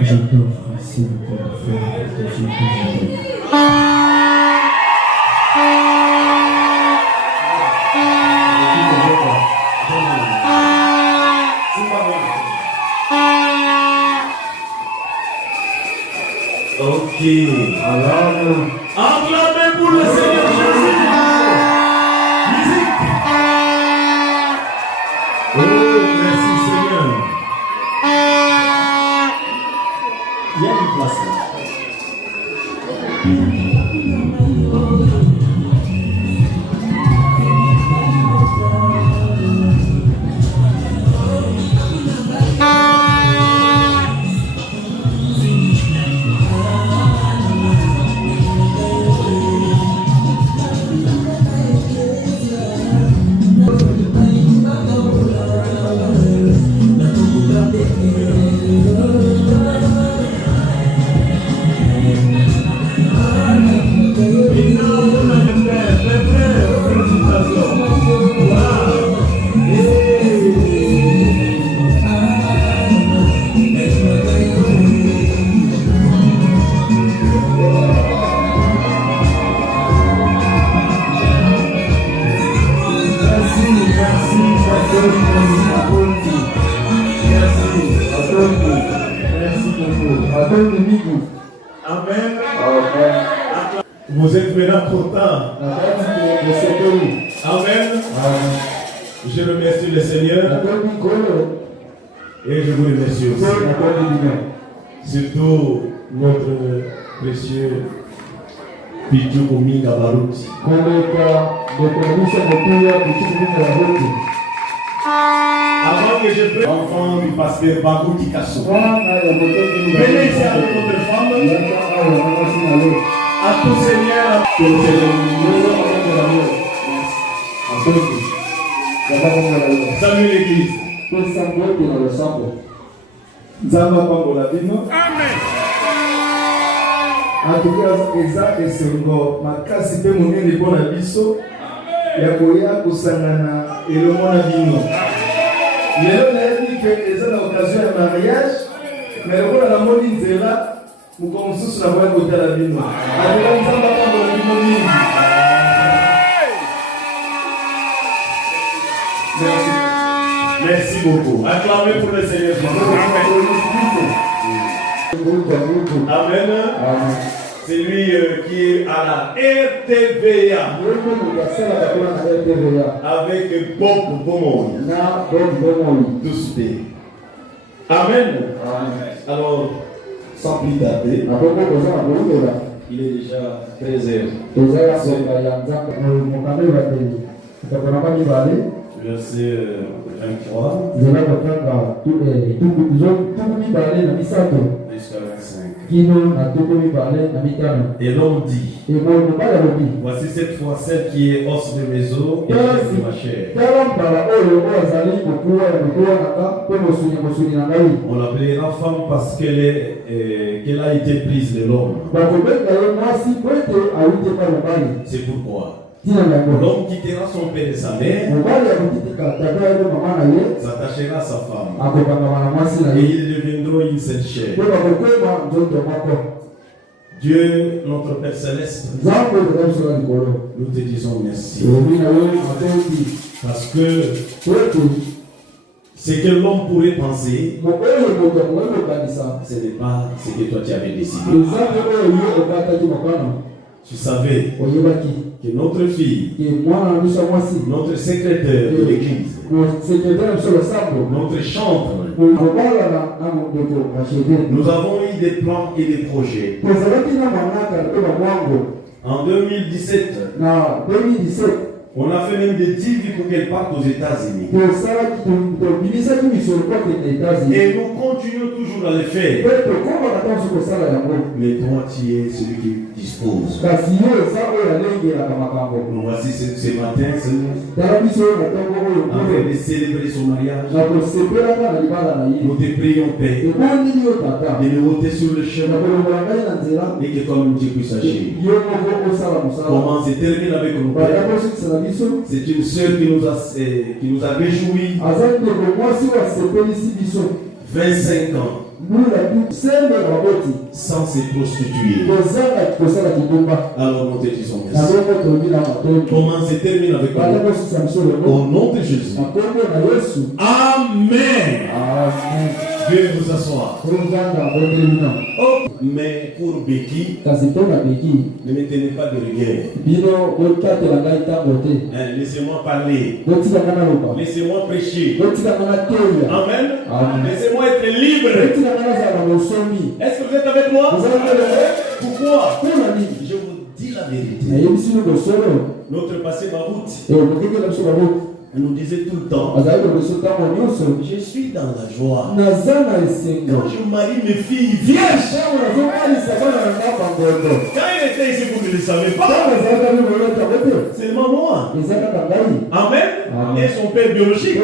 Je t'offre, s'il vous plaît, frère, de Dieu que j'aime. Ok. Alors, acclamez pour le Seigneur Jésus. Musique. Oh, merci Seigneur. Il y a une place là. Amen. Vous êtes maintenant content. Amen. Je remercie le Seigneur. Et je vous remercie aussi. Surtout notre précieux Pidjou Kominga Barouti. Avant que je prenne l'enfant du pasteur Bagouti Kassou. Venez ici avec votre femme. À tout Seigneur. Salut l'église. Amen. En tout cas, Eza et Sengo, ma casse de mon nez pour la biso. Yakoya Kusangana et le Monabino. Il a dit que Eza a l'occasion de mariage, mais le rôle de la monnaie est là. Nous commençons à voir côté la bino. Merci beaucoup. Acclamez pour le Seigneur. Amen. C'est lui qui est à la RTVA avec Bob Beaumont. Amen. Alors, sans plus tarder, il est déjà 13h. Verset 23 jusqu'à 25. Et l'homme dit, voici cette fois celle qui est os de mes os et de ma chair. On l'appellera femme parce qu'elle a été prise de l'homme. C'est pourquoi l'homme quittera son père et sa mère, s'attachera à sa femme, et ils deviendront une seule chair. Dieu, notre Père Céleste, nous te disons merci. Parce que ce que l'homme pourrait penser, ce n'est pas ce que toi tu avais décidé. Tu savais que notre fille, notre secrétaire de l'église, notre chantre, nous avons eu des plans et des projets. En 2017, on a fait même des deals pour qu'elle parte aux États-Unis. Et nous continuons toujours à le faire. Mais toi, tu es celui qui dispose. Nous voici ce matin, en train de célébrer son mariage. Nous te prions, Père, de nous ôter sur le chemin et que toi-même tu puisses agir. Comment se termine avec nous, Père? C'est une sœur qui nous a réjouis. 25 ans. Sans se prostituer. Alors nous te disons merci. Comment se termine avec nous? Au nom de Jésus. Amen. Veuillez vous asseoir. Oh, mais pour Becky, ne me tenez pas de rigueur. Laissez-moi parler. Laissez-moi prêcher. Amen. Laissez-moi être libre. Est-ce que vous êtes avec moi? Pourquoi? Je vous dis la vérité. Notre passé Barout, elle nous disait tout le temps, je suis dans la joie. Quand je marie mes filles vierges. Quand elle était ici, vous ne le savez pas. Seulement moi. Amen. Et son père biologique.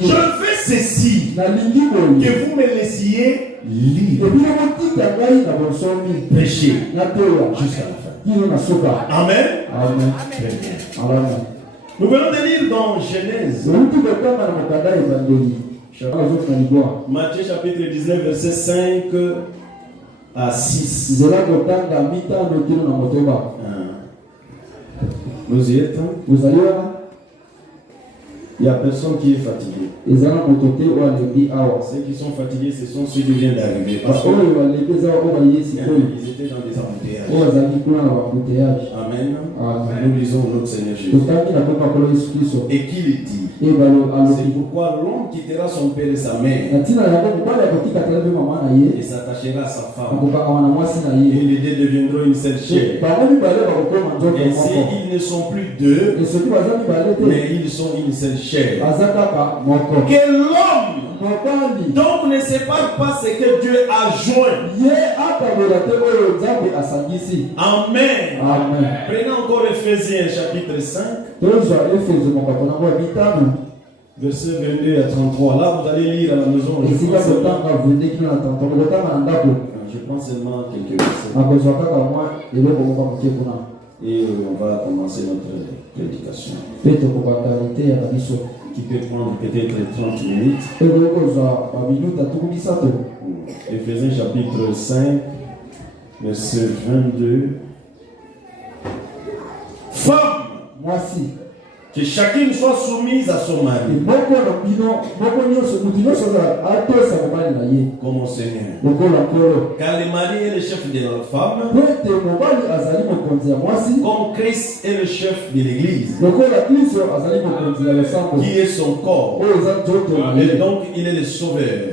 Je fais ceci, que vous me laissiez libre. Prêcher jusqu'à la fin. Amen. Amen. Nous venons de lire dans Genèse, Matthieu chapitre 19, verset 5 à 6. Nous y êtes. Il n'y a personne qui est fatigué. Ceux qui sont fatigués, ce sont ceux qui viennent d'arriver. Parce qu'ils étaient dans des embouteillages. Amen. Nous lisons notre Seigneur Jésus. Et qu'il dit, c'est pourquoi l'homme quittera son père et sa mère et s'attachera à sa femme. Et les deux deviendront une seule chair. Et ainsi, ils ne sont plus deux, mais ils sont une seule chair. Que l'homme donc ne sépare pas ce que Dieu a joint. Amen. Prenez encore Ephésiens chapitre 5, verset 22 à 33. Là, vous allez lire à la maison. Je pense seulement quelques versets. Et on va commencer notre prédication. Qui peut prendre peut-être 30 minutes. Ephésiens chapitre 5, verset 22. Femme, que chacune soit soumise à son mari. Comme au Seigneur. Car le mari est le chef de la femme. Comme Christ est le chef de l'église. Qui est son corps. Et donc il est le sauveur.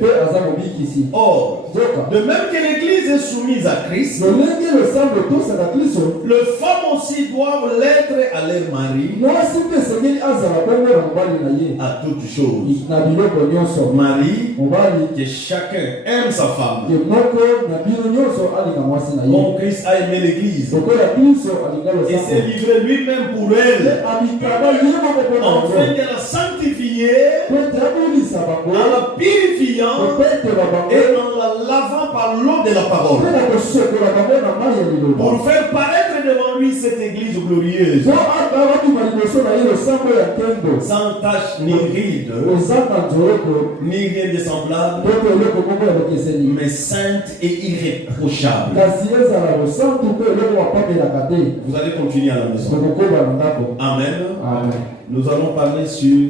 Or, de même que l'église est soumise à Christ, les femmes aussi doivent l'être à leur mari. À toutes choses. Mari, que chacun aime sa femme. Comme Christ a aimé l'église et s'est livré lui-même pour elle, afin de la sanctifier, en la purifiant et en la lavant par l'eau de la parole, pour faire paraître devant lui cette église glorieuse, sans tache ni ride, ni rien de semblable, mais sainte et irréprochable. Vous allez continuer à la maison. Amen. Nous allons parler sur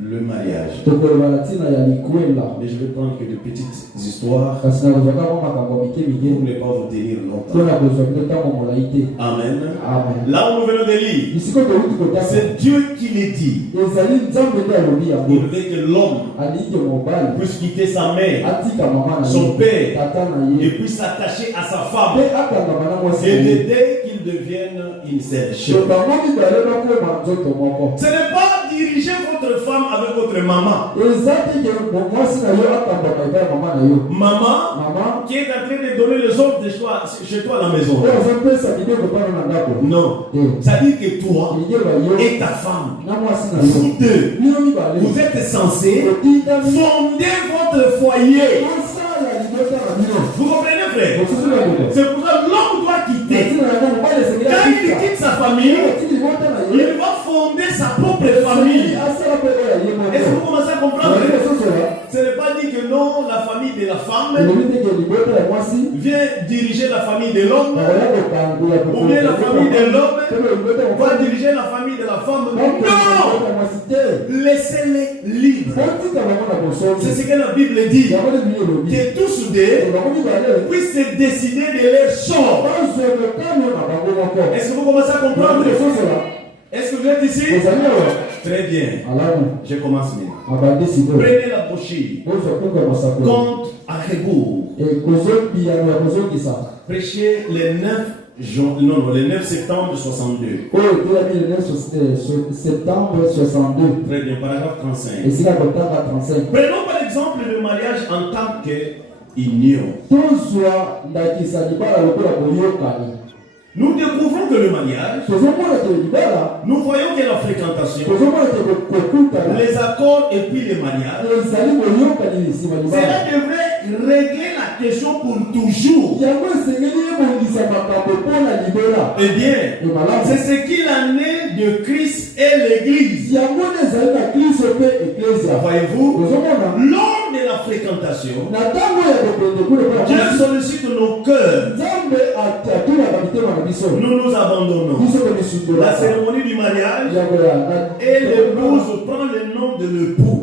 le mariage. Mais je vais prendre que de petites histoires pour ne pas vous tenir longtemps. Amen. Là où nous venons de lire, c'est Dieu qui les dit. Il veut que l'homme puisse quitter sa mère, son père, et puisse s'attacher à sa femme. Et dès qu'ils deviennent une seule chose. Ce n'est pas diriger votre femme avec votre maman. Maman qui est en train de donner les ordres de choix chez toi à la maison. Non. Ça dit que toi et ta femme, vous deux, vous êtes censés fonder votre foyer. Vous comprenez, frère? C'est pour ça que l'homme doit quitter. Quand il quitte sa famille, il va fonder sa propre famille. Est-ce que vous commencez à comprendre? Ce n'est pas dit que non, la famille de la femme vient diriger la famille de l'homme, ou bien la famille de l'homme va diriger la famille de la femme. Non! Laissez-les libres. C'est ce que la Bible dit. Que tous deux puissent se décider de leur sort. Est-ce que vous commencez à comprendre? Est-ce que vous êtes ici? Très bien. Je commence maintenant. Prenez la brochure. Compte à rebours. Prêchez le 9 septembre 62. Très bien, paragraphe 35. Prenons par exemple le mariage en tant qu'union. Nous découvrons que le mariage, nous voyons que la fréquentation, les accords et puis les mariages, cela devrait régler la question pour toujours. Eh bien, c'est ce qu'il en est de Christ et l'Église. Voyez-vous, lors de la fréquentation, Dieu sollicite nos cœurs. Nous nous abandonnons. La cérémonie du mariage, et l'épouse prend le nom de l'époux.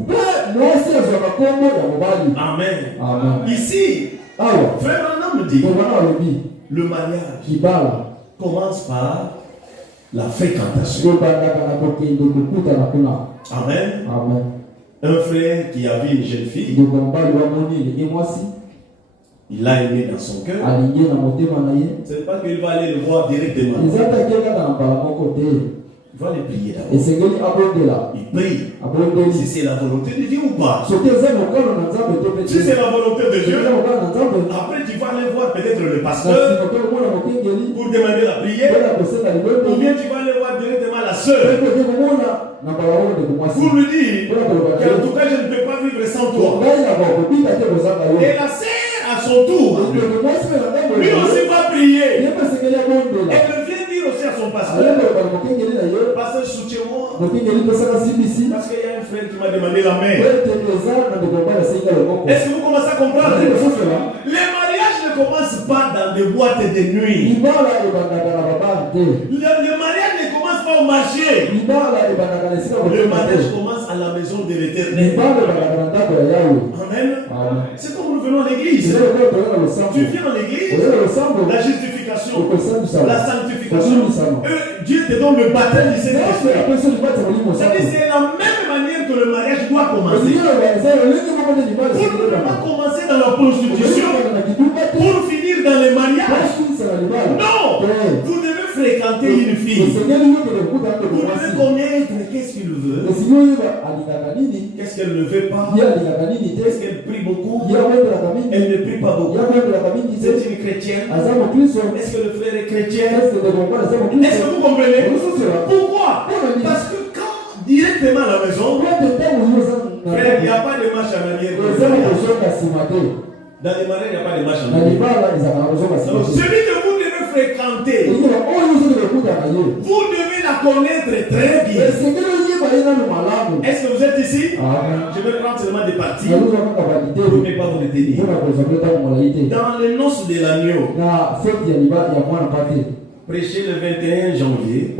Amen. Ici, frère Branham dit, le mariage commence par la fréquentation. Amen. Un frère qui a vu une jeune fille, il l'a aimé dans son cœur. Ce n'est pas qu'il va aller le voir directement. Il va le prier d'abord. Il prie. Si c'est la volonté de Dieu ou pas. Si c'est la volonté de Dieu, après tu vas aller voir peut-être le pasteur pour demander la prière. Ou bien tu vas aller voir directement la soeur pour lui dire qu'en tout cas je ne peux pas vivre sans toi. Et la sœur à son tour, lui aussi va prier. Elle vient dire aussi à son pasteur, pasteur, soutiens-moi, parce qu'il y a un frère qui m'a demandé la main. Est-ce que vous commencez à comprendre? Les mariages ne commencent pas dans des boîtes de nuit. Le mariage ne commence pas au marché. Le mariage commence à la maison de l'Éternel. Amen. C'est comme nous venons à l'église. Tu viens à l'église, la justification, la sanctification. Dieu te donne le baptême du Saint-Esprit. C'est la même manière que le mariage doit commencer. Vous ne pouvez pas commencer dans la prostitution pour finir dans les mariages. Non, vous devez fréquenter une fille. Vous devez connaître qu'est-ce qu'il veut, qu'est-ce qu'elle ne veut pas, qu'est-ce qu'elle prie beaucoup, elle ne prie pas beaucoup. C'est une chrétienne. Est-ce que le frère est chrétien? Est-ce que vous comprenez? Pourquoi? Parce que quand directement à la maison, frère, il n'y a pas de marche en arrière. Dans les mariages, il n'y a pas de marche en arrière. Donc, celui que vous devez fréquenter, vous devez la connaître très bien. Est-ce que vous êtes ici? Je vais prendre seulement des parties pour ne pas vous retenir. Dans les noces de l'agneau, prêché le 21 janvier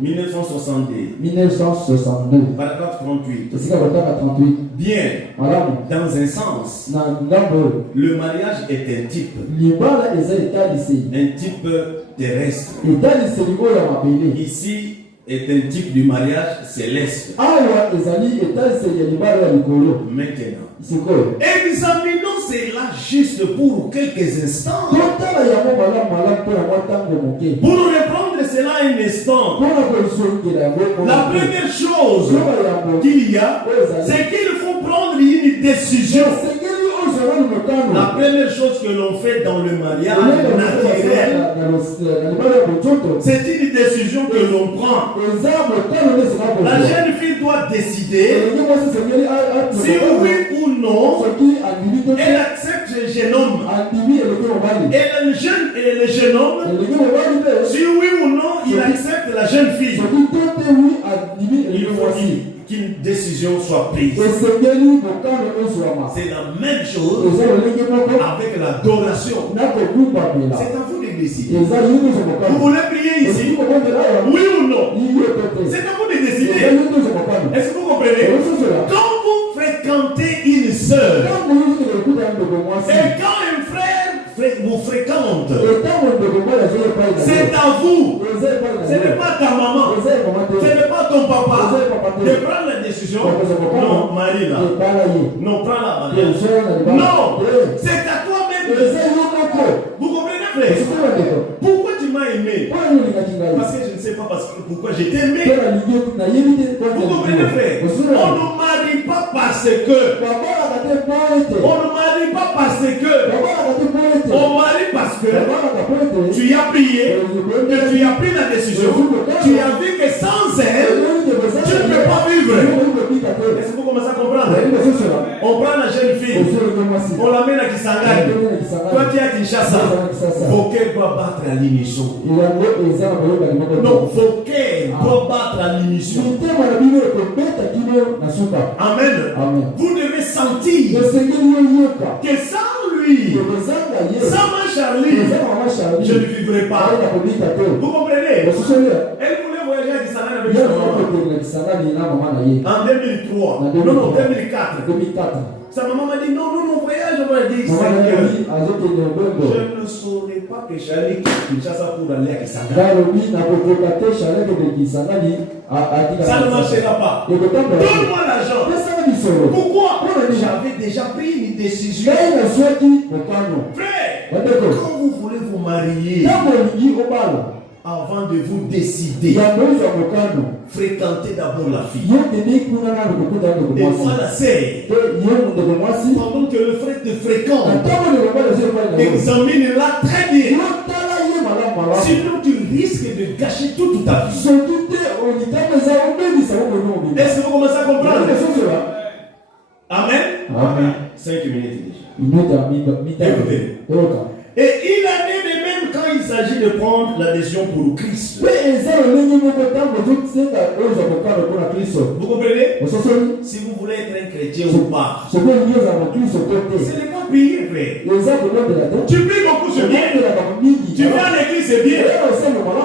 1962, paragraphe 38. Bien, dans un sens, le mariage est un type terrestre. Ici est un type du mariage céleste. Maintenant, examinons cela juste pour quelques instants. Pour reprendre cela un instant, la première chose qu'il y a, c'est qu'il faut prendre une décision. La première chose que l'on fait dans le mariage naturel, c'est une décision que l'on prend. La jeune fille doit décider si oui ou non elle accepte le jeune homme. Et le jeune homme, si oui ou non il accepte la jeune fille, il faut qu'une décision soit prise. C'est la même chose avec l'adoration. C'est à vous de décider. Vous voulez prier ici? Oui ou non? C'est à vous de décider. Est-ce que vous comprenez? Quand vous fréquentez une sœur et quand un frère vous fréquente, c'est à vous. Ce n'est pas ta maman, ce n'est pas ton papa de prendre la décision. Non, Marie là. Non, prends la mariage. Non, c'est à toi-même. Vous comprenez, frère? Pourquoi tu m'as aimé? Parce que je ne sais pas pourquoi je t'ai aimé. Vous comprenez, frère? On ne marie pas parce que. On ne marie pas parce que. On marie parce que tu as prié, que tu as pris la décision, tu as vu que sans elle, tu ne peux pas vivre. Est-ce que vous commencez à comprendre? On prend la jeune fille, on l'amène à Kisangani. Toi qui es à Kinshasa, vos cœurs doivent battre à l'unisson. Non, vos cœurs doivent battre à l'unisson. Amen. Vous devez sentir que sans lui, sans ma Charlie, je ne vivrai pas. Vous comprenez? Elle voulait voyager à Kisangani avec sa maman. En 2003, non, 2004. Sa maman m'a dit non, voyage, on va dire je ne saurais pas que Charlie quitte Kinshasa pour aller à Kisangani. Ça ne marchera pas. Donne-moi l'argent. Pourquoi? J'avais déjà pris une décision. Frère, quand vous voulez vous marier, avant de vous décider, fréquentez d'abord la fille. Et voilà, c'est pendant que le frère te fréquente, examine-la très bien. Sinon, tu risques de gâcher toute ta vie. Est-ce que vous commencez à comprendre? Amen. 5 minutes déjà. Écoutez. Et il en est de même quand il s'agit de prendre la décision pour Christ. Vous comprenez? Si vous voulez être un chrétien ou pas, ce n'est pas prier, frère. Tu pries beaucoup, c'est bien. Tu vas à l'église, c'est bien.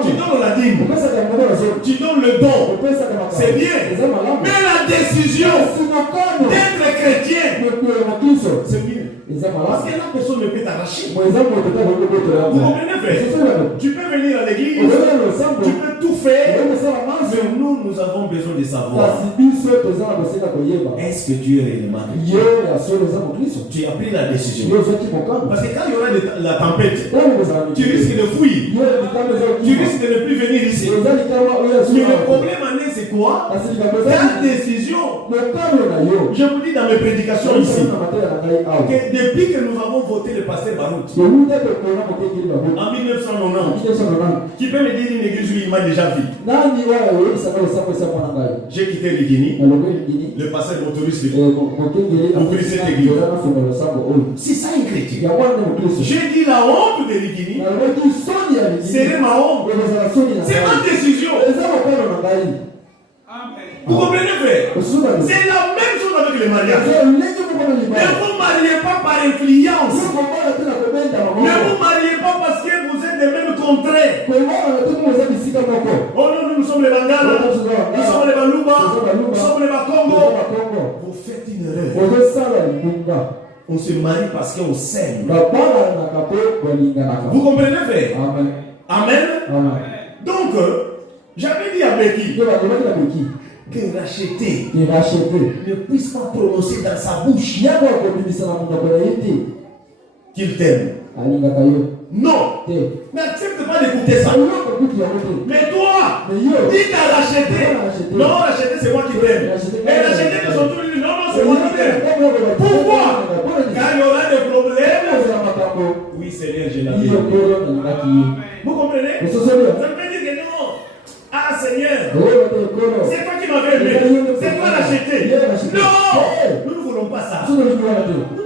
Tu donnes la dîme. Tu donnes le don. C'est bien. Mais la décision d'être chrétien, c'est bien. Parce que la personne ne peut t'arracher. Vous comprenez, frère? Tu peux venir à l'église, tu peux tout faire, mais nous avons besoin de savoir. Est-ce que tu es réellement chrétien? Tu as pris la décision. Parce que quand il y aura la tempête, tu risques de fuir. Tu risques de ne plus venir ici. Mais le problème en est, c'est quoi? Ta décision. Je vous dis dans mes prédications ici, que depuis que nous avons voté le pasteur Barout en 1990, qui peut me dire une église où il m'a déjà vu? J'ai quitté le Guinée, le pasteur motoriste pour cette église. C'est ça un chrétien. J'ai dit la honte de l'Iguinée, c'est ma honte. C'est ma décision. Vous comprenez, frère? C'est la même chose avec les mariages. Ne vous mariez pas par influence. Ne vous mariez pas parce que vous êtes des mêmes contrées. Oh non, nous sommes les Bangala, nous sommes les Baluba, nous sommes les Bakongo. Vous faites une erreur. On se marie parce qu'on s'aime. Vous comprenez, frère? Amen. Donc, j'avais dit à Becky que racheter ne puisse pas prononcer dans sa bouche qu'il t'aime. Non. N'accepte pas d'écouter ça. Mais toi, dis t'as racheté. Non, racheter c'est moi qui t'aime. Et racheter que son tour, non, c'est moi qui t'aime. Pourquoi? Car il y aura des problèmes. Oui, Seigneur, je l'avais dit. Vous comprenez? Ça veut dire que non. Ah Seigneur, c'est toi qui m'avais aimé. C'est toi racheté. Non, nous ne voulons pas ça. Nous ne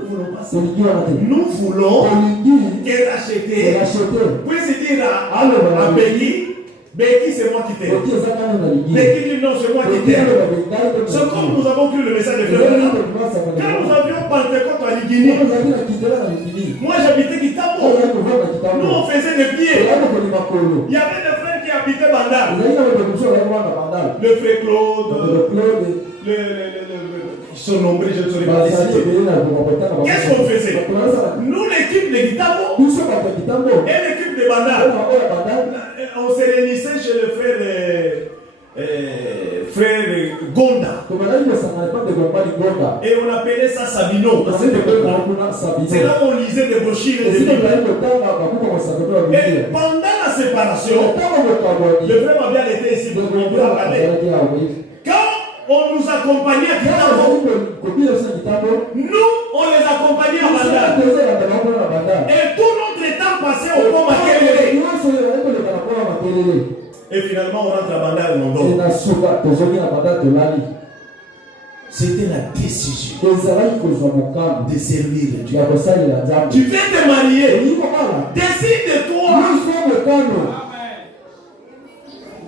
voulons pas ça. Nous voulons que racheter. Puis dire à Becky, c'est moi qui t'aime. Becky dit non, c'est moi qui t'aime. C'est comme nous avons cru le message de Frère. Quand nous avions Pentecôte à Ligini, moi j'habitais Kitabo. Nous on faisait des pieds. Il y avait des frères qui habitaient Bandar. Le frère Claude, ils sont nombreux, je ne saurais pas décider. Qu'est-ce qu'on faisait? Nous, l'équipe de Kitabo et l'équipe de Bandar, on se réunissait chez le frère Gonda. Et on appelait ça Sabino. C'est là où on lisait des brochures et des livres. Et pendant la séparation, le frère Mabial était ici, donc on peut en parler. Quand on nous accompagnait à Kitabo, nous, on les accompagnait à Bandar. Et tout notre temps passé au pont Makelele. Et finalement, on rentre à Bandar et on dort. C'était la décision de servir Dieu. Tu viens te marier. Décide-toi.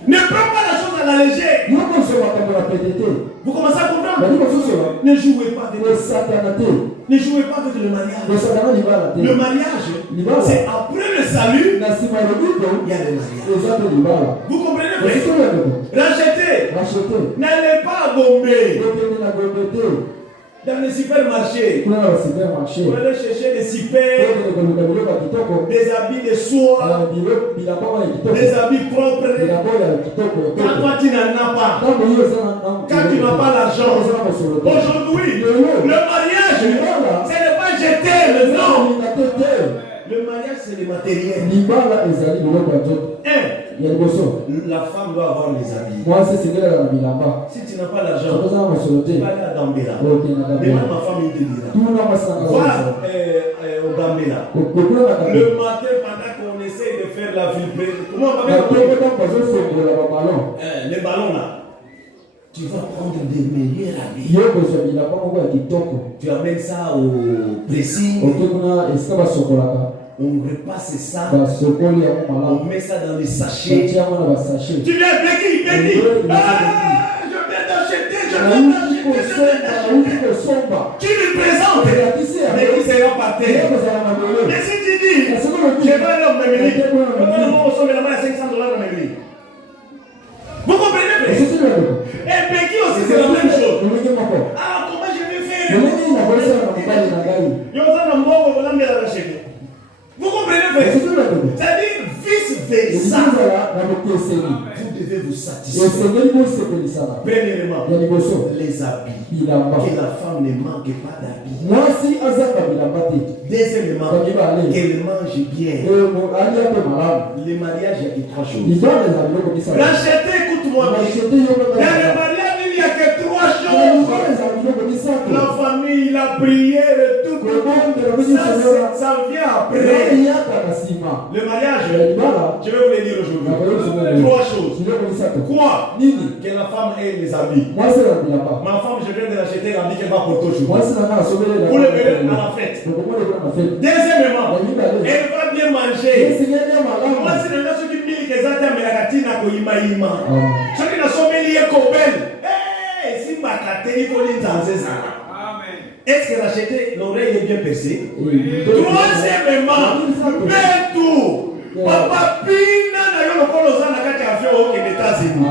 Ne prends pas la chose à la légère. Vous commencez à comprendre? Ne jouez pas avec le Satan. Ne jouez pas avec le mariage. Le mariage, c'est après le salut, il y a le mariage. Vous comprenez? Rachetez. N'allez pas à Gombe. Dans les supermarchés, vous allez chercher des super, des habits de soie, des habits propres. Quand toi tu n'en as pas, quand tu n'as pas l'argent, aujourd'hui, le mariage, ce n'est pas jeter, non. Le mariage, c'est le matériel. La femme doit avoir les habits. Si tu n'as pas l'argent, tu vas aller à Gambela. Demande ma femme, il te dira. Va au Gambela. Le matin, pendant qu'on essaie de faire la ville, comment on va faire les ballons là? Tu vas prendre des meilleurs habits. Tu amènes ça au pressing. On repasse ça. On met ça dans les sachets. Tu viens, Becky. Je viens d'acheter. Tu lui présentes. Becky sera par terre. Mais si tu dis, je vais aller au Memeli. On somme là-bas à $500 au Memeli. Vous comprenez? Et Becky aussi, c'est la même chose. Ah, comment je vais faire? Vous comprenez, frère? C'est-à-dire vice-versa. Vous devez vous satisfaire. Premièrement, les habits. Que la femme ne manque pas d'habits. Deuxièmement, qu'elle mange bien. Le mariage, il y a que 3 choses. Racheter, écoute-moi. Dans le mariage, il n'y a que 3 choses. La famille, la prière, tout. Ça vient après. Le mariage, je vais vous le dire aujourd'hui. 3 choses. Quoi? Que la femme ait les habits. Ma femme, je viens de l'acheter l'habit qu'elle va porter aujourd'hui. Vous le verrez à la fête. Deuxièmement, elle va bien manger. Moi, c'est le ceux qui disent que ça tina ko ima ima. Soki na someli ye kobel. Eh, si makate iko linzanze sana. Amen. Est-ce que racheter l'oreille est bien percée? Troisièmement, mais tout. Papa pina na yo lokolo zana kati avion au États-Unis.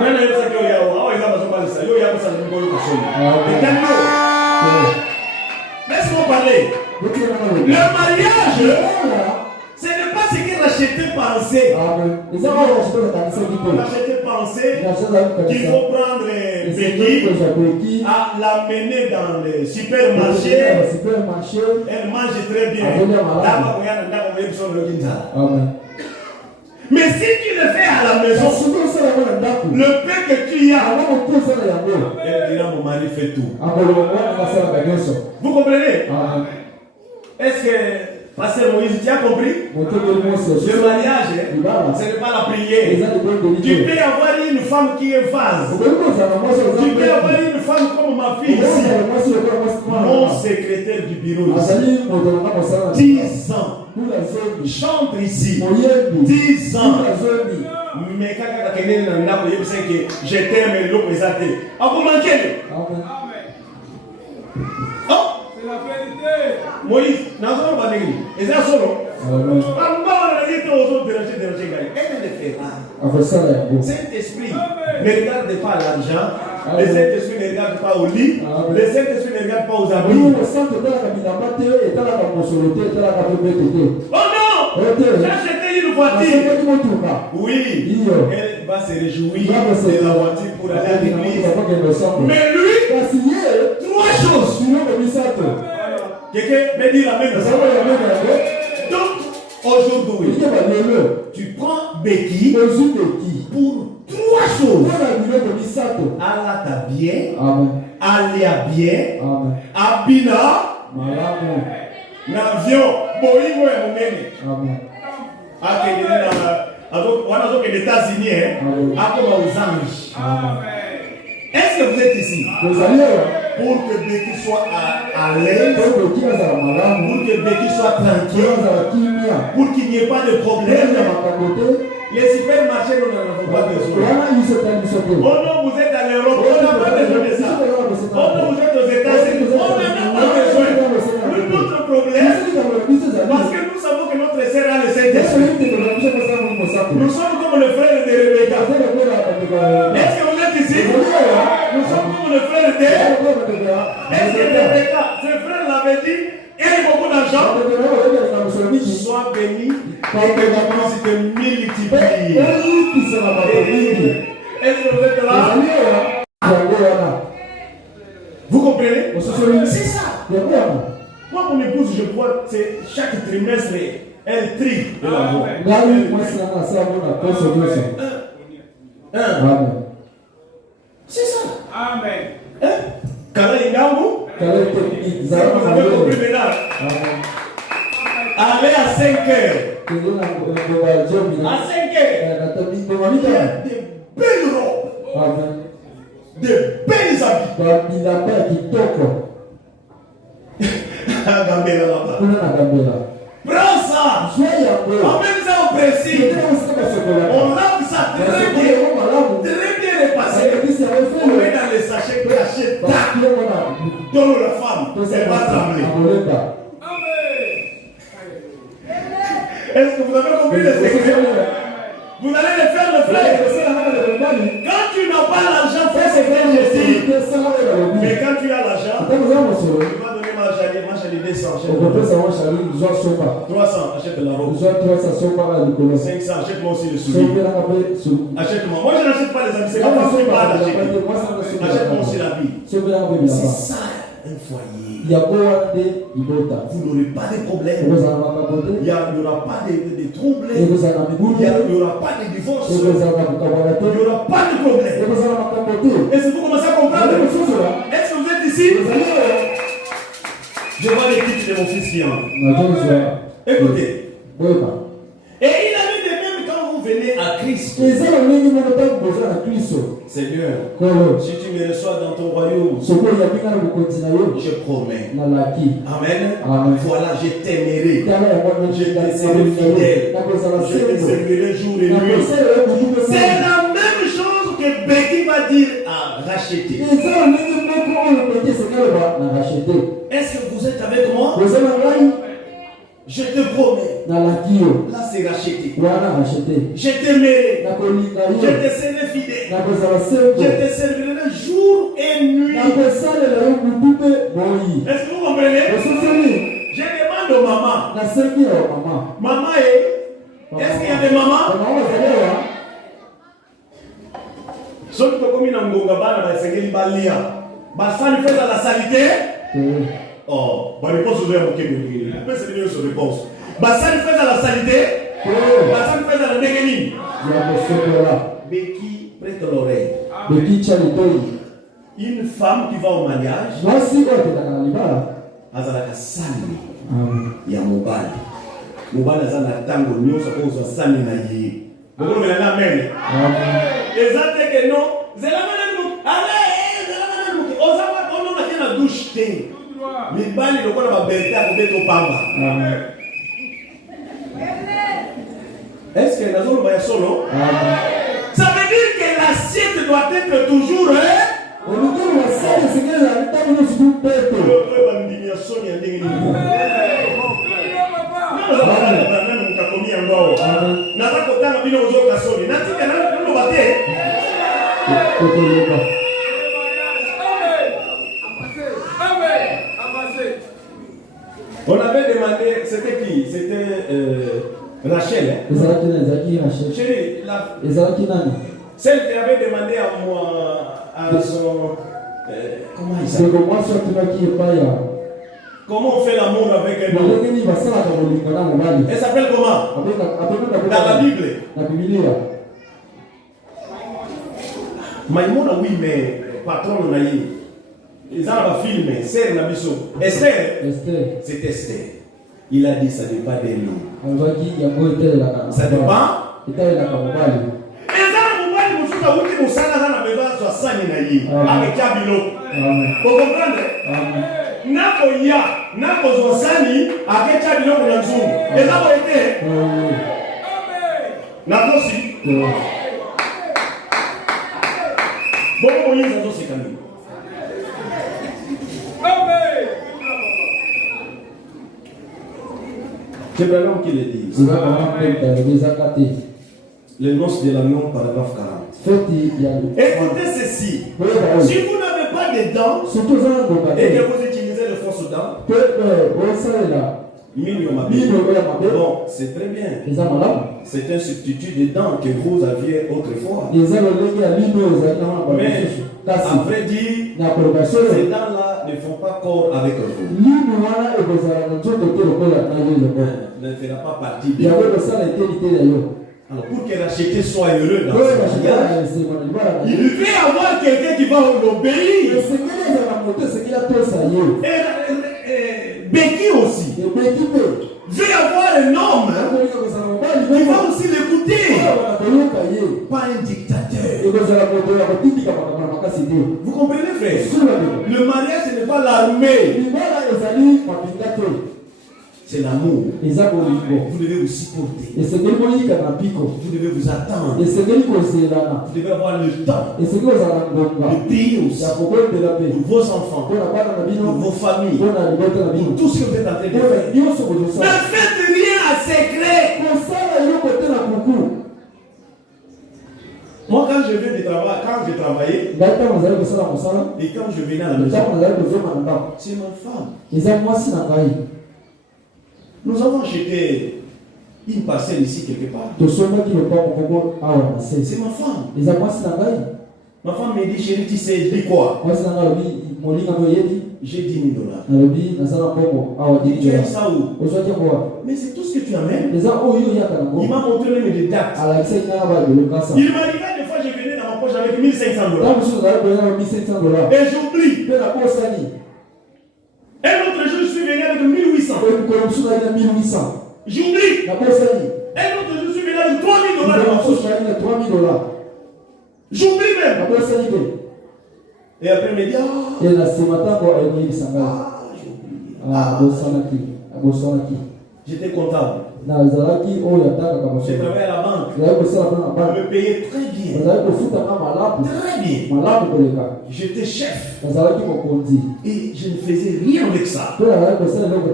Nana yo sa yo ya wa, o ezaba so balisa. Yo ya ko sa ngolo ko so. Laisse-moi parler. Le mariage, ce n'est pas ce que racheter penser. Racheter penser qu'il faut prendre Becky à l'amener dans le supermarché. Elle mange très bien. Mais si tu le fais à la maison, le pain que tu as, elle dira mon mari fait tout. Vous comprenez? Est-ce que Pasteur Moïse, tu as compris? Le mariage, ce n'est pas la prière. Tu peux avoir une femme qui est vase. Tu peux avoir une femme comme ma fille ici. Mon secrétaire du bureau ici. 10 ans. Chante ici. 10 ans. Mais quand je t'aime et l'autre est athée. Ah, vous manquez? Oh! C'est la vérité. Moïse, n'a pas de l'église. Et ça, solo. Elle ne le fait pas. Saint-Esprit ne regarde pas l'argent. Le Saint-Esprit ne regarde pas au lit. Le Saint-Esprit ne regarde pas aux habits. Oh non! J'ai acheté une voiture. Oui. Elle va se réjouir de la voiture pour aller à l'église. Mais lui, 3 choses. Quelqu'un peut dire la même chose. Donc, aujourd'hui, tu prends Becky pour 3 choses. Allah t'a bien, Alia bien, Abina, l'avion, Boeing et Monene. On a des États-Unis, aux anges. Est-ce que vous êtes ici? Pour que Becky soit à l'aise, pour que Becky soit tranquille, pour qu'il n'y ait pas de problème. Les supermarchés, nous n'en avons pas besoin. Oh non, vous êtes à l'Europe, on n'a pas besoin de ça. Oh non, vous êtes aux États-Unis, on n'en a pas besoin. Notre problème, parce que nous savons que notre sœur a le Saint-Esprit. Nous sommes comme le frère de Rebecca. Est-ce que vous êtes ici? Nous sommes comme le frère de Est-ce que Rebecca, ce frère l'avait dit, il a beaucoup d'argent, sois béni et que la puisse te multiplier. Est-ce que vous êtes là? Vous comprenez? C'est ça. Moi, mon épouse, je crois, c'est chaque trimestre, elle trie de l'argent. C'est ça. Amen. Vous avez compris maintenant? Allez à 5 heures. À 5 heures. Il y a des belles robes. Des belles habits. Gambela là-bas. Prends ça. Emmène ça au précis. On lave ça très bien. Très bien repassé. On met dans les sachets cachés. Donne la femme. Elle va trembler. Est-ce que vous avez compris le secret? Vous allez le faire, le frère. Quand tu n'as pas l'argent, fais ce que je dis. Mais quand tu as l'argent, tu vas donner marche à l'idée 100. 300, achète la robe. 500, achète-moi aussi le soulier. Achète-moi. Moi, je n'achète pas les habits. C'est pas parce que je parle d'acheter. Achète-moi aussi la vie. C'est ça, un foyer. Vous n'aurez pas de problème. Il n'y aura pas de troubles. Il n'y aura pas de divorce. Il n'y aura pas de problème. Est-ce que vous commencez à comprendre? Est-ce que vous êtes ici? Je vois les titres de mon fils qui entre. Écoutez. Et il a dit de même quand vous venez à Christ. Christ. Eza na ndenge moko tango boza na Kristo. Seigneur, Kolo. si tu me reçois dans ton royaume, Soko ya binga na bokonzi na yo. je promets. Na laki. Amen. Amen. Voilà, je t'aimerai. Tala ya mwana Je te serai fidèle. Na kozala Je te sendo. servirai jour et Na nuit. kosala yo butu pe. C'est la même chose que Becky va dire à racheter. Eza na ndenge moko oyo pete sekalo ba na racheter. Est-ce que vous êtes avec moi? Boza na ngai Je te promets. na laki yo. Là, c'est racheté. Wana racheter. Je t'aimerai. Na kolinga Je yo. te serai fidèle. Na kozala sendo. Je te servirai jour et nuit. Na kosalela yo butu pe boyi. Est-ce que vous comprenez? Ososeli Je demande aux mamans. na sengi ya mama. Maman, est-ce qu'il y a des mamans? Mama wazalewa. Soki tokomi na ngonga bana basengeli balia. Basali feza la salité. Oh, bonne réponse ouverte au Québec. Pesa ni sur réponse. Basali feza la salité. Basali feza la ndengeni. Ya bosokola. Becky, prête l'oreille. Beki cha litoi. Une femme qui va au mariage, Mwasi oyo akendaka na libala. azalaka sani ya mobali. Mobali aza na ntango nyonso akozwa sani na ye. Bokolobela na amen. Eza te ke non, zelanga na mutu. Ale, zelanga na mutu. Oza ono na ke na douche te. Mibali lokola ba berta kobeto pamba. Est-ce que nazo ba solo? Ça veut dire que l'assiette doit être toujours Olukuru wasale sikela ntamu no siku peto. bandimiation ya ndenge nini. Mutakomia ngao. Naza kotanga bino ozoka soni. Natika na bate. Kokoloba. On avait demandé, c'était qui? C'était Rachel. Hein? Ezalaki na ezalaki Rachel. Chérie, Ezalaki nani? celle qui avait demandé à moi, à son... comment il s'appelle? Seko mwasi atunaki epai ya. Comment on fait l'amour avec un homme? Ndenge nini basalaka kolinga na mobali? Elle s'appelle comment? Dans la Bible. Na Biblia. Maïmona, oui, mais patron na ye. Ils ont un film, c'est la mission. Esther, Esther. c'est Esther. Il a dit ça dépend de nous. Alobaki yango etelelaka. Ça dépend. Etelelaka mobali. Ezala mobali mosusu awuti mosala aza na besoin azwa sani na ye amekia biloko. Okomprendre? Nakoya nakozwa sani aketia biloko na nzungu. Eza boye te. Nakosi. Bongo moyinza azoseka nini? C'est Branham qui le dit. Le noce de l'agneau, paragraphe 40. Écoutez ceci. Si vous n'avez pas de dents et que vous utilisez de fausses dents, bon, c'est très bien. C'est un substitut des dents que vous aviez autrefois. Mais à vrai dire, ces dents-là ne font pas corps avec vous. Ne fera pas partie de vous. Alors pour que l'acheté soit heureux dans ce mariage, il veut avoir quelqu'un qui va l'obéir. Et Becky aussi veut avoir un homme qui va aussi l'écouter. Pas un dictateur. Vous comprenez, frère? Le mariage, ce n'est pas l'armée. C'est l'amour. Vous devez vous supporter. Vous devez vous attendre. Vous devez avoir le temps de payer aussi pour vos enfants, pour vos familles, pour tout ce que vous êtes en train de faire. Ne faites rien à secret. Moi, quand je viens de travailler, quand j'ai travaillé, et quand je venais à la maison, c'est ma femme. Nous avons acheté une parcelle ici quelque part. C'est ma femme. Ma femme me dit, chérie, tu sais, je dis quoi? J'ai 10 $000. Tu aimes ça où? Mais c'est tout ce que tu amènes. Il m'a montré même des dates. Il m'arrivait des fois, je venais dans ma poche avec $1,500. Et j'oublie. Un autre jour, je suis venu avec 1,800. J'oublie. Un autre jour, je suis venu avec 3 000. $3 dans ma poche. $3,000. J'oublie même. Et après, il me dit, j'ai oublié. J'étais comptable. J'ai travaillé à la banque. On me payait très bien. Très bien. J'étais chef. Et je ne faisais rien avec ça. Il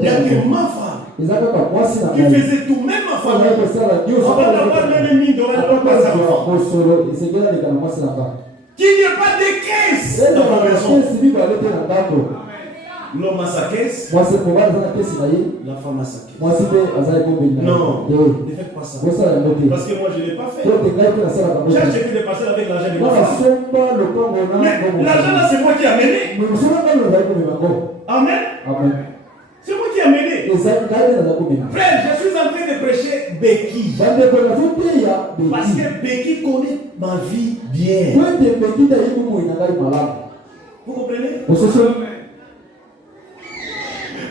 n'y a que ma femme qui faisait tout, même ma femme. Avant d'avoir même $1,000 dans ma femme. Qu'il n'y ait pas de caisse dans ma maison. L'homme a sa caisse, la femme a sa caisse. Non, ne faites pas ça. Parce que moi je ne l'ai pas fait. J'ai acheté des parcelles avec l'argent de ma femme. Mais l'argent là, c'est moi qui ai amené. Amen. C'est moi qui ai amené. Frère, je suis en train de prêcher Becky. Parce que Becky connaît ma vie bien. Vous comprenez?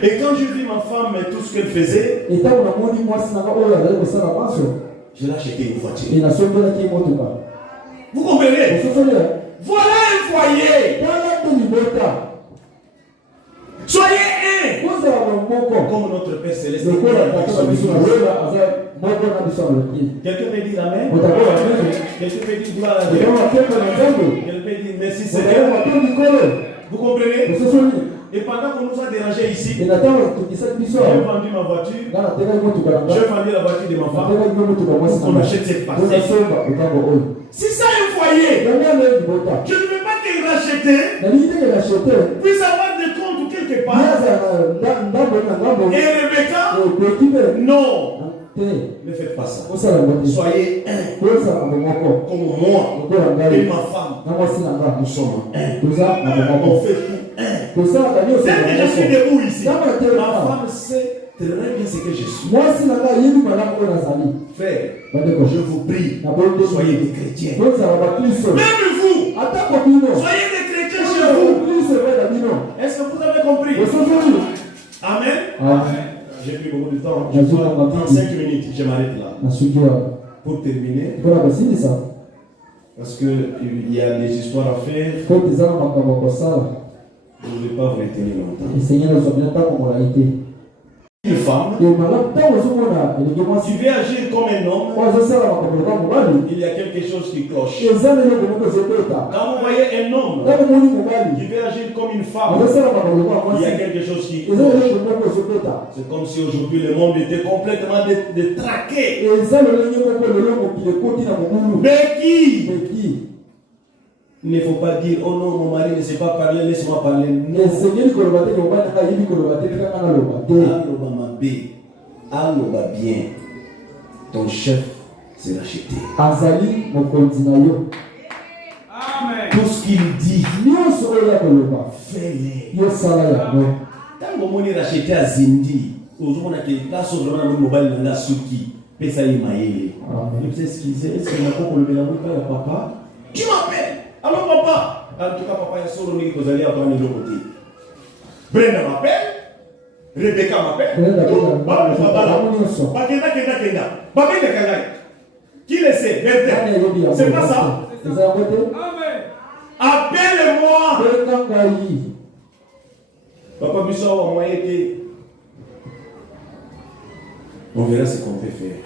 Et quand je vis ma femme et tout ce qu'elle faisait, je l'ai acheté une voiture. Vous comprenez? Voilà un foyer. Soyez un. Comme notre Père Céleste. Quelqu'un peut dire Amen. Quelqu'un peut dire gloire à Dieu. Quelqu'un peut dire merci Seigneur. Vous comprenez? Et pendant qu'on nous a dérangé ici, j'ai vendu ma voiture, j'ai vendu la voiture de ma femme, on achète cette parcelle. C'est ça un foyer. Je ne veux pas qu'il racheter, puisse avoir des comptes quelque part. Et Rebecca, non. Ne faites pas ça. Soyez un. Comme moi et ma femme. Nous sommes un. On fait tout un. Dès que je suis debout ici, ma femme sait très bien ce que je suis. Frère, je vous prie, soyez des chrétiens. Même vous, soyez des chrétiens chez vous. Est-ce que vous avez compris? Amen. J'ai pris beaucoup de temps. Je dois 35 minutes. Je m'arrête là. Pour terminer. Parce qu'il y a des histoires à faire. Je ne vais pas vous retenir longtemps. Une femme qui veut agir comme un homme, il y a quelque chose qui cloche. Quand vous voyez un homme qui veut agir comme une femme, il y a quelque chose qui cloche. C'est comme si aujourd'hui le monde était complètement détraqué. Mais qui? Il ne faut pas dire, oh non, mon mari ne sait pas parler, laisse-moi parler. Non. Alloba bien. Ton chef sera acheté. Tout ce qu'il dit, fais-le. Tant que vous racheté à Zindi, aujourd'hui, on a vraiment mobile dans la souki. Pesa imaïli. Il me s'excuser. Est-ce que n'a pas pour le mélange papa? Tu m'appelles. Alors papa. En tout cas, papa est sur le nid que vous allez avoir de l'autre côté. Brenda m'appelle. Rebecca m'appelle. Qui le sait? C'est pas ça. Appelle-moi. Papa Bissau a moyen que on verra ce qu'on peut faire.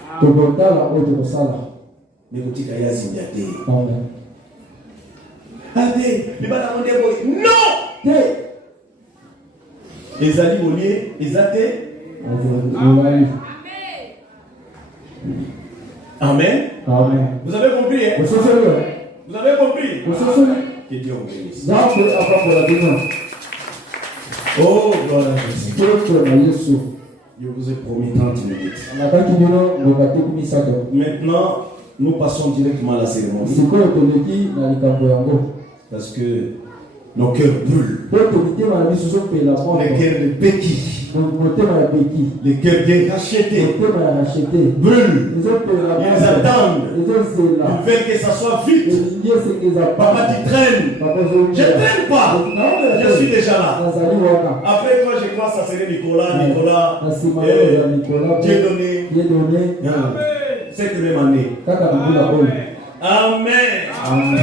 Mais vous dites qu'il y a Zimbiaté. Non! Ezali Olier, Ezate. Amen. Amen. Vous avez compris, hein? Vous avez compris? Que Dieu vous bénisse. Oh, gloire à Jésus. Je vous ai promis 30 minutes. Maintenant, nous passons directement à la cérémonie. Parce que nos cœurs brûlent. Les cœurs de Becky. Les cœurs bien rachetés brûlent. Ils attendent. Ils veulent que ça soit vite. Papa, tu traînes. Je ne traîne pas. Je suis déjà là. Après toi, je crois que ça serait Nicolas. Dieu donné. cette même année. Amen. Amen.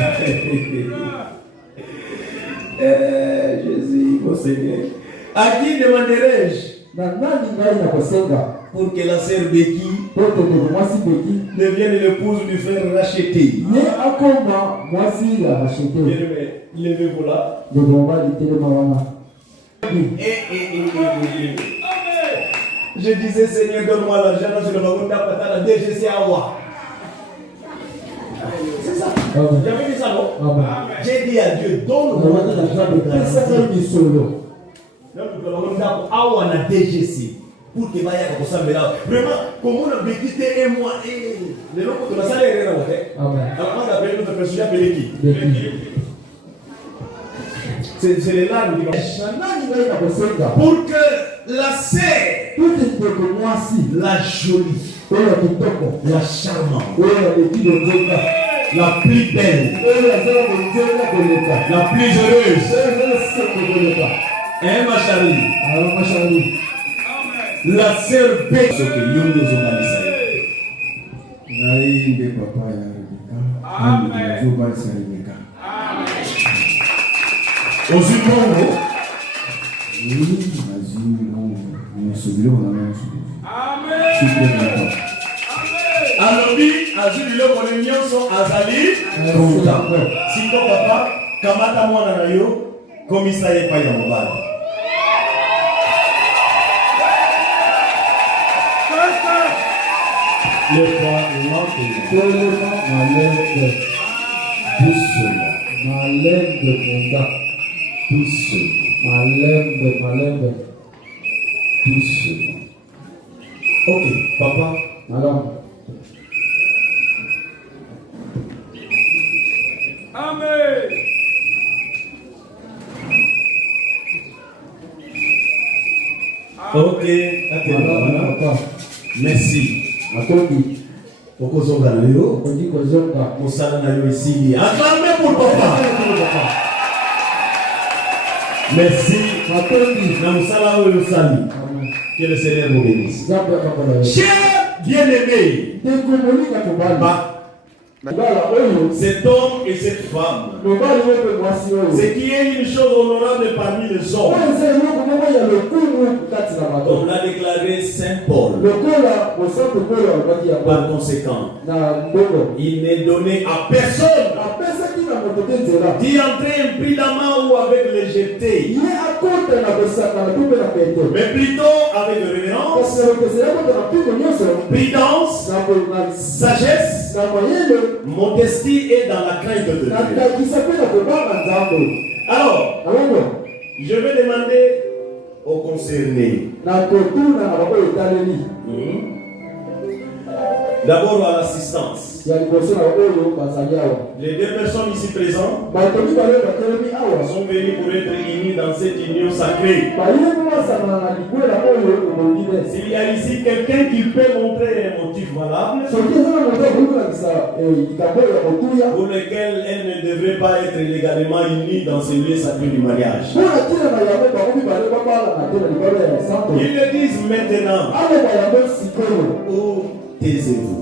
Jésus, mon Seigneur. À qui demanderai-je pour que la sœur Becky devienne l'épouse du frère racheté? Levez-vous là. Je disais, Seigneur, donne-moi l'argent dans le wagon d'Apata, la DGC Awa. C'est ça. J'avais dit ça, non? J'ai dit à Dieu, donne-moi l'argent de grâce. Donc, le wagon d'Awa, la DGC. Pour que vaya comme ça, mais là, vraiment, comme on a vécu un mois, et les gens qui ont ça, les gens ont alors, on appelle notre personne appelée qui? C'est les larmes qui vont. Pour que la sœur, la jolie, la charmante, la plus belle, la plus heureuse, hein, ma chérie, la sœur belle, ce que nous nous organisons. Alors oui, Azuli le Colonion sont Azali. Si ton papa, Kamata Mwana Nayo, commissaire Payamobal. Le point lentement, ma lèvre doucement, ma lèvre de mon gars, doucement, ma lèvre doucement. Ok, papa. Alors. Amen. Ok, papa. Merci. Ici. Acclamez pour papa. Merci. Que le Seigneur vous bénisse. Cher bien-aimé, cet homme et cette femme, ce qui est une chose honorable parmi les hommes, on l'a déclaré Saint Paul. Par conséquent, il n'est donné à personne d'y entrer imprudemment ou avec légèreté, mais plutôt avec révérence, prudence, sagesse, modestie et dans la crainte de Dieu. Alors, je vais demander aux concernés. D'abord à l'assistance. Les deux personnes ici présentes sont venues pour être unies dans cette union sacrée. S'il y a ici quelqu'un qui peut montrer un motif valable pour lequel elle ne devrait pas être légalement unie dans ce lieu sacré du mariage, ils le disent maintenant. Ou taisez-vous.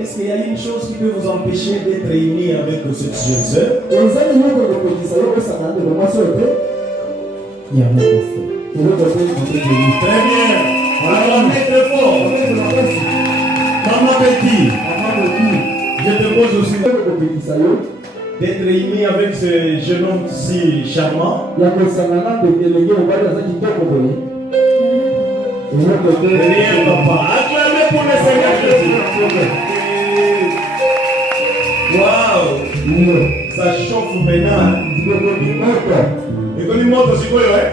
Est-ce qu'il y a une chose qui peut vous empêcher d'être réunis avec cette jeune sœur? Très bien. Alors, très fort. Maman Betty, je te pose aussi d'être réunis avec ce jeune homme si charmant. Rien, papa. Acclamez pour le Seigneur Jésus. Waouh! Ça chauffe maintenant. Et quand il monte aussi, quoi, ouais?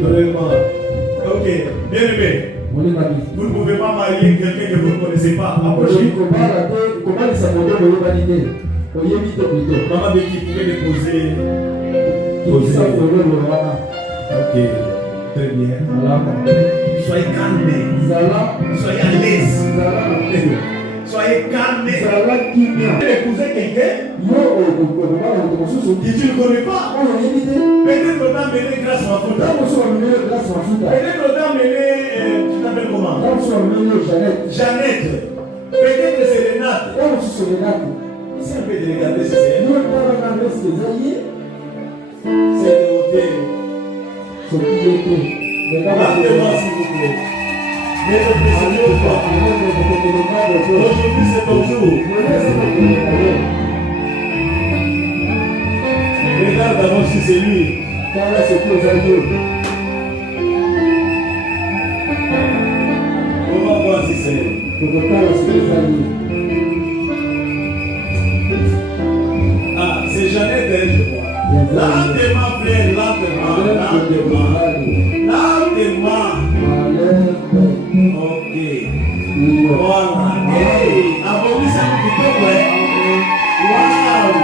Vraiment. Ok, bien aimé. Vous ne pouvez pas marier quelqu'un que vous ne connaissez pas. Approchez. Maman Becky, vous pouvez déposer. Ok. Très bien. Soyez calmés. Soyez à l'aise. Soyez calmés. Épouser quelqu'un que tu ne connais pas. Peut-être qu'on t'a mené grâce à ma faute. Peut-être qu'on t'a mené, tu t'appelles comment? Jeannette. Peut-être que c'est Renate. C'est un peu de regarder si c'est elle. C'est de ôter. Rappelez-moi s'il vous plaît. Mais le Seigneur, aujourd'hui c'est ton jour. Regarde d'abord si c'est lui. On va voir si c'est elle. Ah, c'est Jeannette, je crois. Lentement, frère, lentement. Ok. Voilà. Hey, applaudissez un petit peu, ouais. Waouh.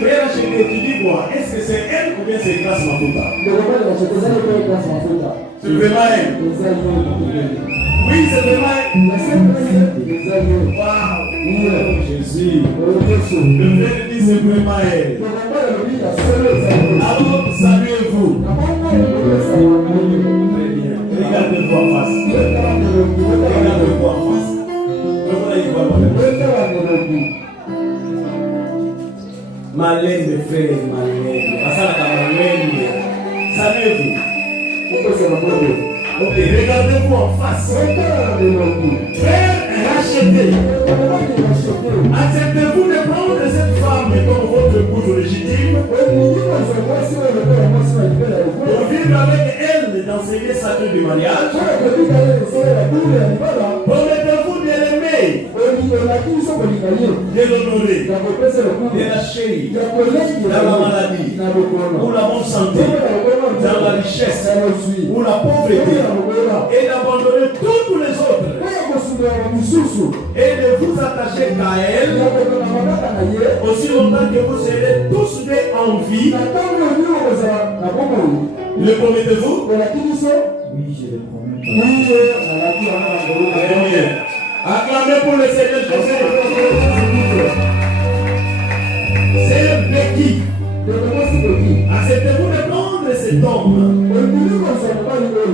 Frère, tu dis quoi? Est-ce que c'est elle ou bien c'est grâce à ma faute? C'est vraiment elle. Oui, c'est vraiment elle. Waouh. Jésus. Le frère dit c'est vraiment elle. Alors, saluez-vous. Très bien. Regardez-vous en face. Regardez-vous en face. Malène, frère, malène. Saluez-vous. Ok, regardez-vous en face. Frère, rachetez. Acceptez-vous de prendre cette femme comme votre épouse légitime pour vivre avec elle dans ces lieux sacrés du mariage? Promettez-vous de l'aimer, de l'honorer, de la chérir dans la maladie, ou la bonne santé, dans la richesse, ou la pauvreté, et d'abandonner tous les autres, et de vous attacher qu'à elle aussi longtemps que vous serez tous nés en vie. Le promettez-vous? Oui, je le promets. Très bien. Acclamez pour le Seigneur Jésus. C'est Becky. Acceptez-vous de prendre cet homme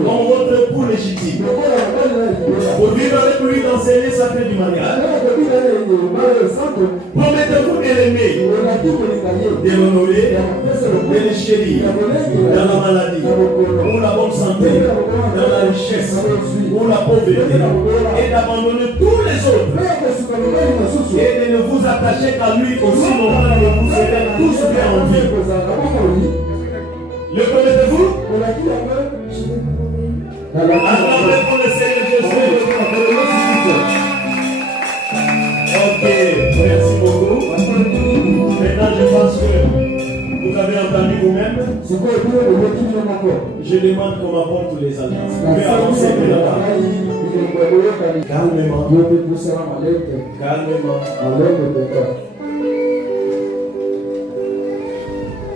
comme votre époux légitime pour vivre avec lui dans ces lieux sacrés du mariage? Promettez-vous de l'aimer, de l'honorer, de le chérir dans la maladie, ou la bonne santé, dans la richesse, ou la pauvreté, et d'abandonner tous les autres, et de ne vous attacher qu'à lui aussi longtemps que vous serez tous bien en vie? Le promettez-vous? Acclamez pour le Seigneur Jésus. Ok, merci beaucoup. Maintenant, je pense que vous avez entendu vous-même. Je demande qu'on m'apporte les alliances. Vous pouvez avancer là-bas. Calmement. Calmement.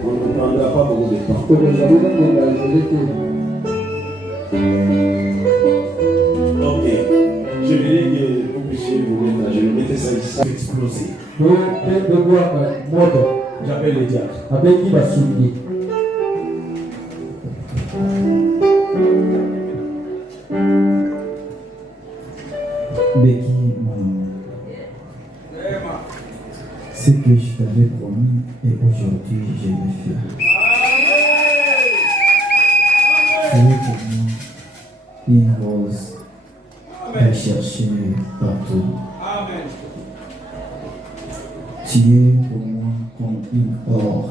On ne prendra pas beaucoup de temps. Ok. Je verrai que vous puissiez vous mettre là. Je vais mettre ça ici. Exploser. J'appelle les diacres. Becky, ce que je t'avais promis et aujourd'hui je le fais. Tu es pour moi une rose à chercher partout. Tu es pour moi comme une or.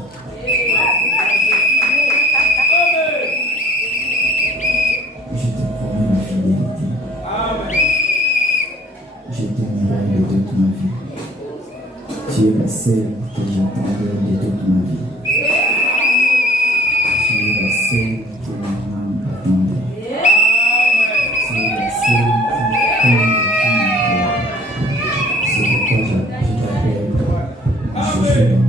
Je te promets ma fidélité. Je t'aimerai de toute ma vie. Tu es la seule que j'attendrai de toute ma vie. Tu es la seule que mon âme attendait. Tu es la seule qui aime et qui m'aime. C'est pourquoi je t'appelle à ce jour.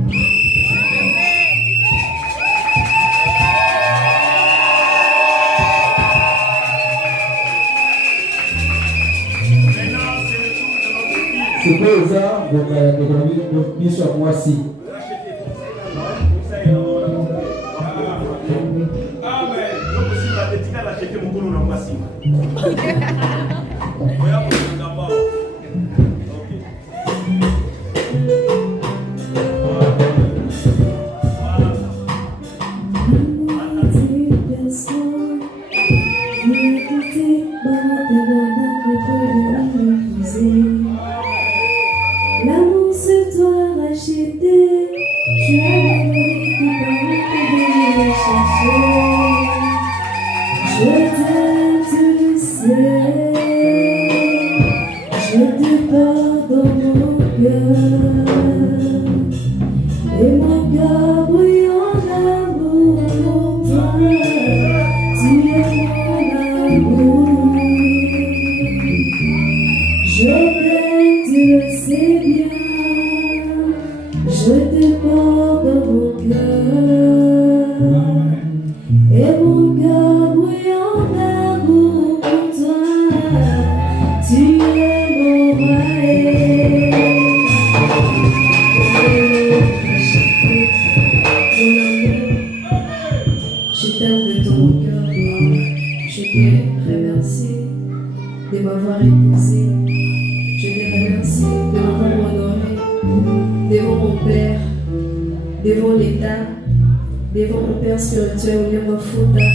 L'amour sur toi racheté, tu as donné tes paroles que je chercher. Je t'aime, tu le sais, je te porte dans mon cœur, et mon cœur brille en amour pour toi, tu es mon amour. Je t'aime, tu le sais bien, je te porte dans mon cœur, et mon cœur brille en amour pour toi, tu es mon roi. Je t'aime de tout mon cœur, je te remercie de m'avoir épousé. Je te remercie de m'avoir honoré devant mon Père, devant l'État, devant mon Père spirituel, devant mon Fouta,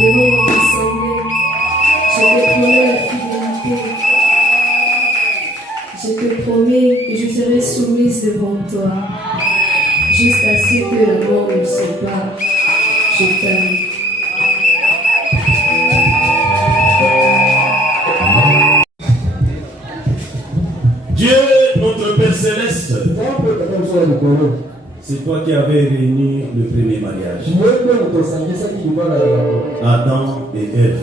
devant mon assemblée. Je te promets la fidélité. Je te promets que je serai soumise devant toi, jusqu'à ce que la mort nous sépare. Je t'aime. Dieu, notre Père Céleste, c'est toi qui avais réuni le premier mariage. Adam et Ève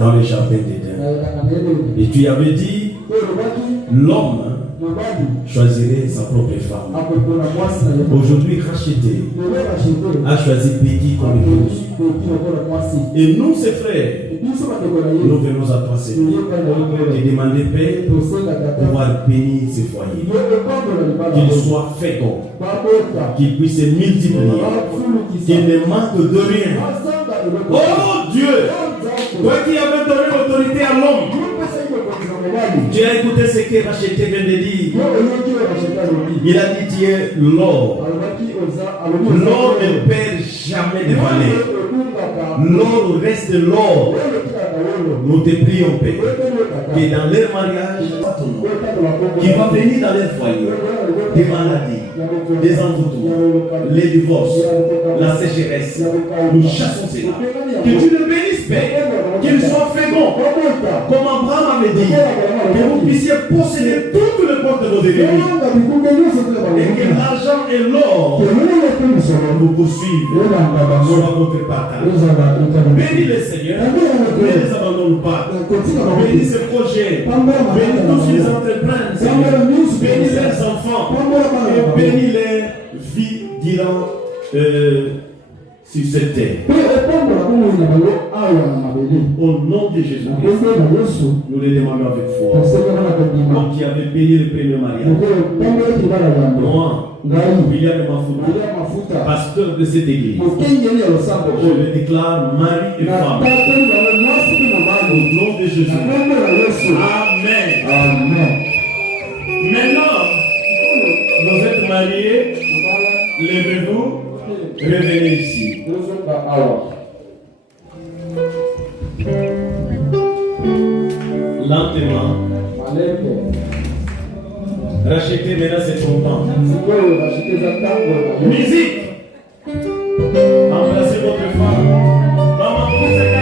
dans le jardin d'Éden. Et tu avais dit, l'homme choisirait sa propre femme. Aujourd'hui, racheté, a choisi Peggy comme épouse. Et nous, ses frères, nous venons à toi, Seigneur, te demander, Père, pouvoir bénir ces foyers, qu'ils soient féconds, qu'ils puissent se multiplier, qu'ils ne manquent de rien. Oh Dieu, toi qui avais donné l'autorité à l'homme, tu as écouté ce que Racheté vient de dire. Il a dit, tu es l'or. L'or ne perd jamais de valeur. L'or reste l'or. Nous te prions, Père, que dans leur mariage, qui va venir dans leur foyer, des maladies, des envoûtements, les divorces, la sécheresse, nous chassons Seigneur. Que tu le bénisses, Père, qu'il soit fécond, comme Abraham avait dit, que vous puissiez posséder toutes les portes de vos ennemis, et que l'argent et l'or vous poursuivent, soit votre partage. Bénis les Seigneurs, ne les abandonne pas. Bénis ce projet, bénis tous les entrepreneurs, bénis leurs enfants, et bénis leur vie durant sur cette terre. Au nom de Jésus, nous les demandons avec foi. Comme qui avait béni le premier mariage. Moi, William Mafuta, pasteur de cette église, je le déclare mari et femme. Au nom de Jésus. Amen. Maintenant, vous êtes mariés, levez-vous, revenez ici. Lentement. Racheté maintenant c'est ton temps. Musique. Embrassez votre femme. Maman, vous êtes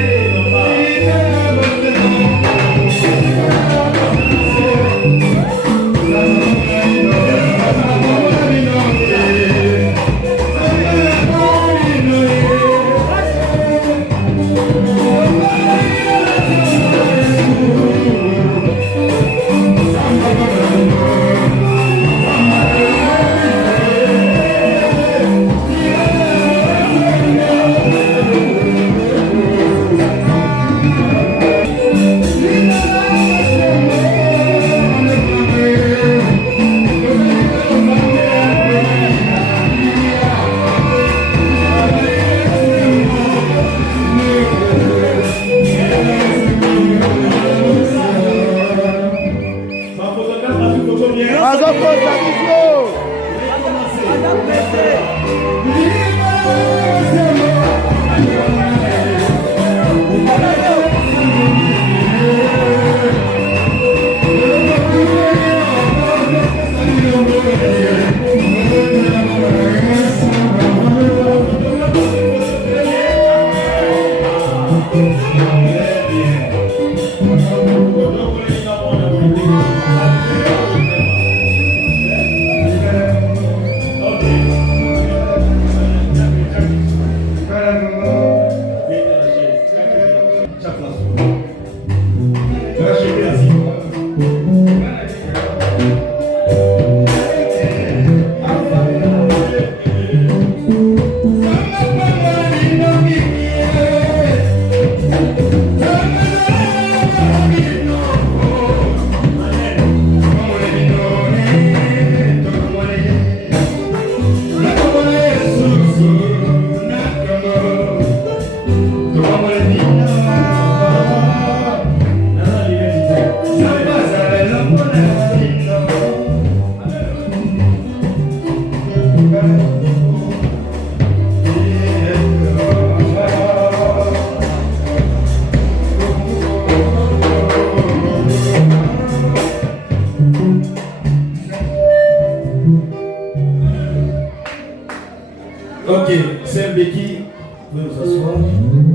Ok, c'est Becky. Vous pouvez vous asseoir.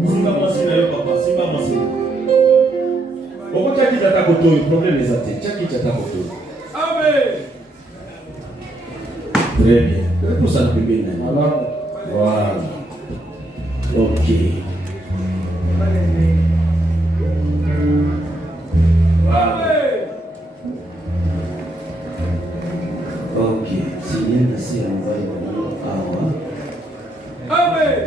Simba Mwasi na yo papa, Simba Mwasi. Pourquoi tu as dit ta koto, le problème est athées. Tu as dit ta koto. Amen. Très bien. Pour ça, le bébé. Voilà. Ok. Ok. Si bien ici, on va y aller. Amen.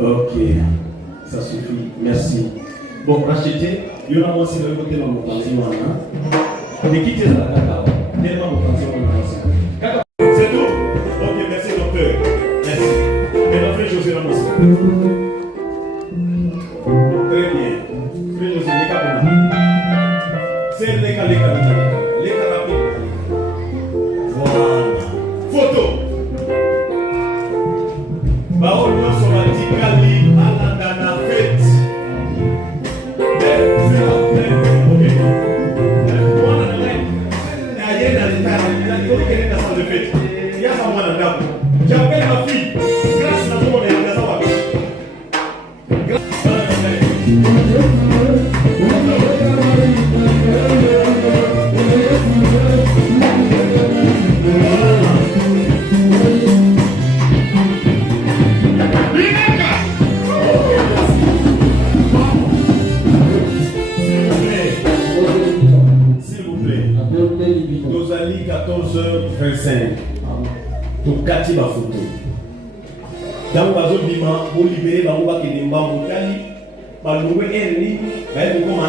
Ok, ça suffit. Merci. Bon, rachetez. Il y aura aussi le côté de mon pension. On est quitté la cacao. Tellement mon pension. C'est tout? Ok, merci docteur. Merci. Maintenant, frère José Ramos. Très bien. Frère José, les cas. C'est les cas. Voilà. Photo. Baon nous sommes radicali à la dana fête. J'appelle ma fille. Grâce à tout le monde. Dozali 14h25. Tokati ba photo. Dans bazo bima, bo libérer ba ba ke demba motali, ba louer erni, ba ko ma